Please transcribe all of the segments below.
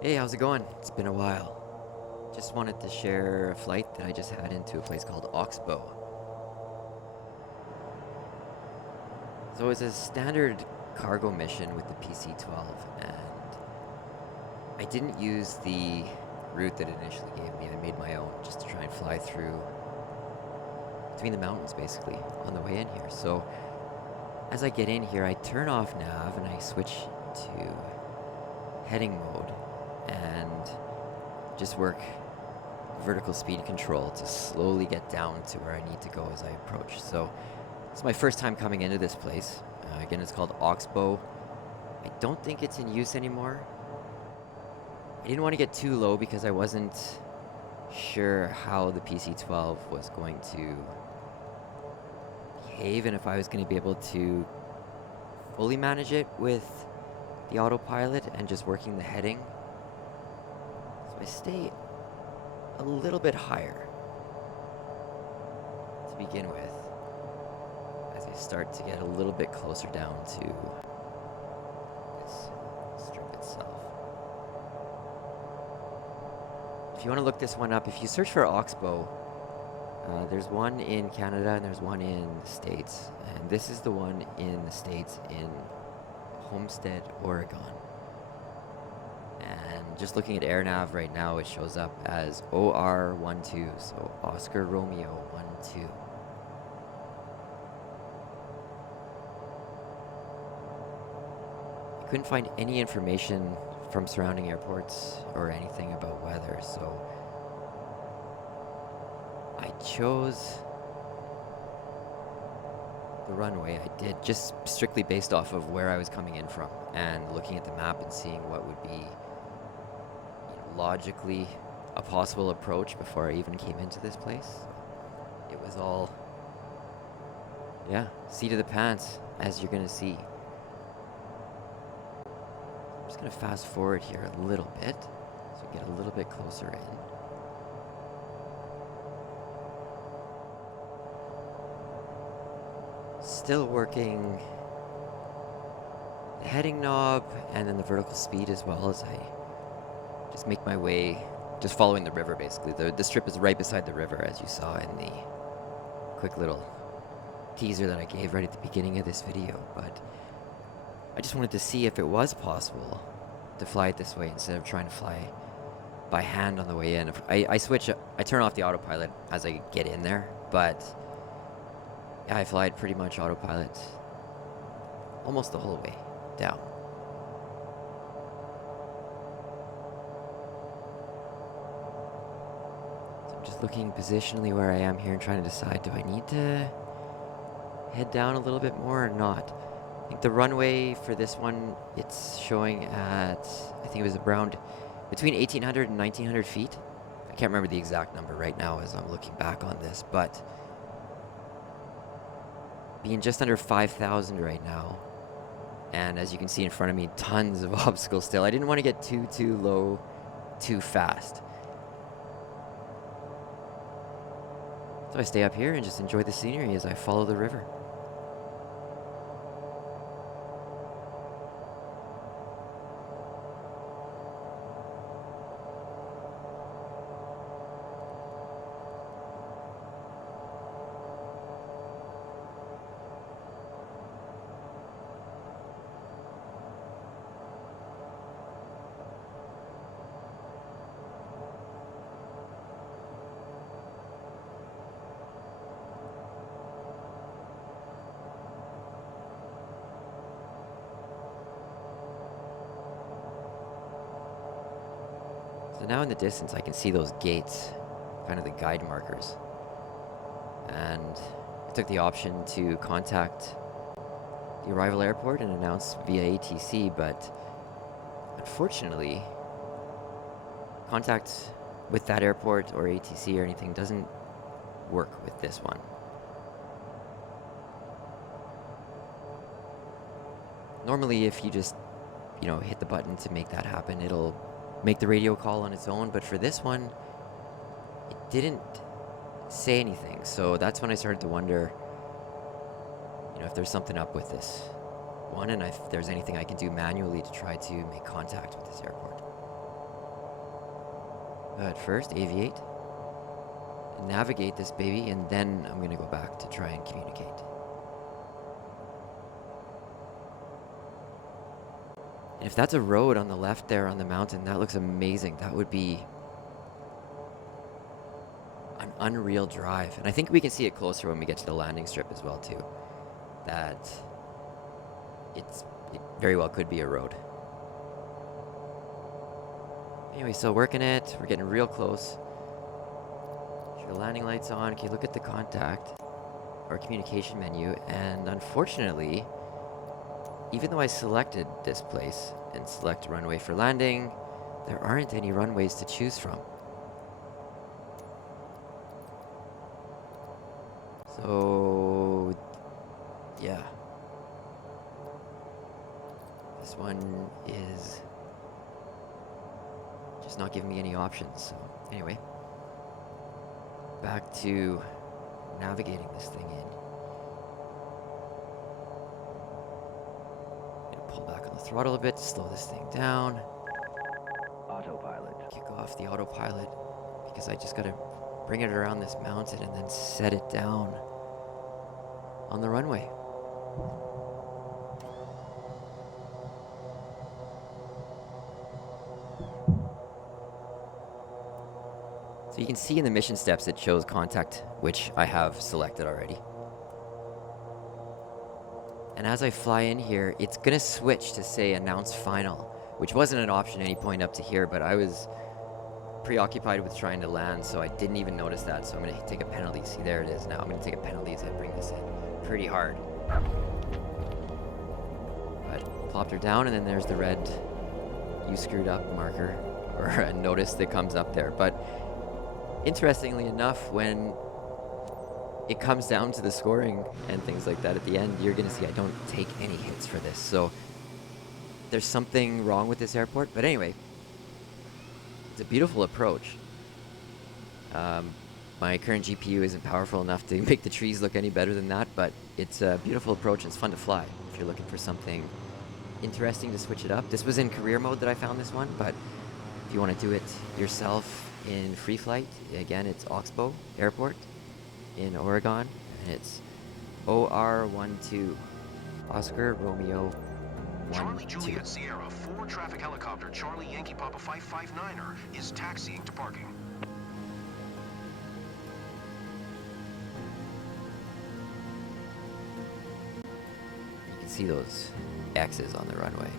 Hey, how's it going? It's been a while. Just wanted to share a flight that I just had into a place called Oxbow. So it's a standard cargo mission with the PC-12, and I didn't use the route that it initially gave me. I made my own just to try and fly through between the mountains, basically, on the way in here. So as I get in here, I turn off nav and I switch to heading mode and just work vertical speed control to slowly get down to where I need to go as I approach. So it's my first time coming into this place. Again, it's called Oxbow. I don't think it's in use anymore. I didn't want to get too low because I wasn't sure how the PC-12 was going to behave and if I was going to be able to fully manage it with the autopilot and just working the heading. So I stay a little bit higher to begin with as I start to get a little bit closer down to this strip itself. If you want to look this one up, if you search for Oxbow, there's one in Canada and there's one in the States, and this is the one in the States in Homestead, Oregon. And just looking at AirNav right now, it shows up as OR12, so Oscar Romeo 12. I couldn't find any information from surrounding airports or anything about weather, so I chose the runway. I did just strictly based off of where I was coming in from and looking at the map and seeing what would be logically a possible approach before I even came into this place. It was all, yeah, seat of the pants, as you're gonna see. I'm just gonna fast forward here a little bit so we get a little bit closer in. Still working the heading knob and then the vertical speed as well as I just make my way, just following the river basically. The strip is right beside the river, as you saw in the quick little teaser that I gave right at the beginning of this video. But I just wanted to see if it was possible to fly it this way instead of trying to fly by hand on the way in. I turn off the autopilot as I get in there, but yeah, I fly it pretty much autopilot almost the whole way down. So I'm just looking positionally where I am here and trying to decide, do I need to head down a little bit more or not? I think the runway for this one, it's showing at, I think it was around between 1,800 and 1,900 feet. I can't remember the exact number right now as I'm looking back on this, but being just under 5,000 right now. And as you can see in front of me, tons of obstacles still. I didn't want to get too low too fast. So I stay up here and just enjoy the scenery as I follow the river. So now in the distance, I can see those gates, kind of the guide markers. And I took the option to contact the arrival airport and announce via ATC, but unfortunately, contact with that airport or ATC or anything doesn't work with this one. Normally, if you just, hit the button to make that happen, it'll make the radio call on its own, but for this one, it didn't say anything. So that's when I started to wonder, if there's something up with this one and if there's anything I can do manually to try to make contact with this airport. But first, aviate. Navigate this baby, and then I'm going to go back to try and communicate. And if that's a road on the left there on the mountain, that looks amazing. That would be an unreal drive. And I think we can see it closer when we get to the landing strip as well too. That it very well could be a road. Anyway, still working it. We're getting real close. Sure, the landing light's on. Okay, look at the contact or communication menu. And unfortunately, even though I selected this place and select runway for landing, there aren't any runways to choose from. So, yeah. This one is just not giving me any options. So, anyway, back to navigating this thing in. Pull back on the throttle a bit to slow this thing down. Autopilot. Kick off the autopilot because I just got to bring it around this mountain and then set it down on the runway. So you can see in the mission steps it shows contact, which I have selected already. And as I fly in here, it's going to switch to say announce final, which wasn't an option at any point up to here, but I was preoccupied with trying to land, so I didn't even notice that. So I'm going to take a penalty. See, there it is now. I'm going to take a penalty as I bring this in. Pretty hard. But plopped her down, and then there's the red "you screwed up" marker, or a notice that comes up there. But interestingly enough, when it comes down to the scoring and things like that at the end, you're going to see I don't take any hits for this. So there's something wrong with this airport. But anyway, it's a beautiful approach. My current GPU isn't powerful enough to make the trees look any better than that, but it's a beautiful approach and it's fun to fly if you're looking for something interesting to switch it up. This was in career mode that I found this one, but if you want to do it yourself in free flight, again, it's Oxbow Airport in Oregon, and it's OR12, Oscar Romeo 12. Charlie Juliet Sierra 4 traffic helicopter Charlie Yankee Papa 559er is taxiing to parking. You can see those X's on the runway.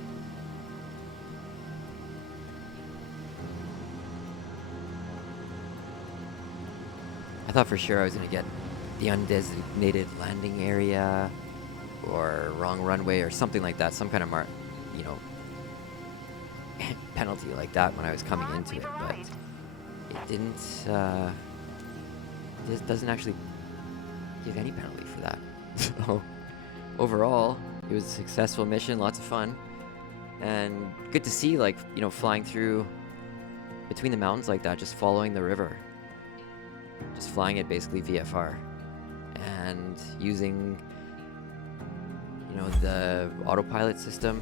I thought for sure I was going to get the undesignated landing area or wrong runway or something like that, some kind of penalty like that when I was coming into it, but it didn't, this doesn't actually give any penalty for that. So overall, it was a successful mission, lots of fun, and good to see, like, flying through between the mountains like that, just following the river. Just flying it basically VFR and using, the autopilot system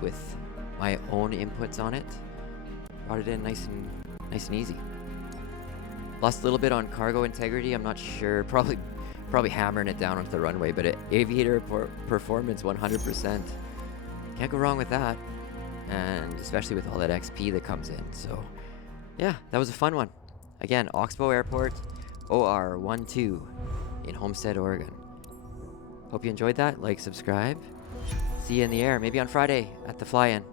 with my own inputs on it. Brought it in nice and easy. Lost a little bit on cargo integrity. I'm not sure. Probably hammering it down onto the runway, but aviator performance 100%. Can't go wrong with that. And especially with all that XP that comes in. So yeah, that was a fun one. Again, Oxbow Airport, OR12 in Homestead, Oregon. Hope you enjoyed that. Like, subscribe. See you in the air, maybe on Friday at the fly-in.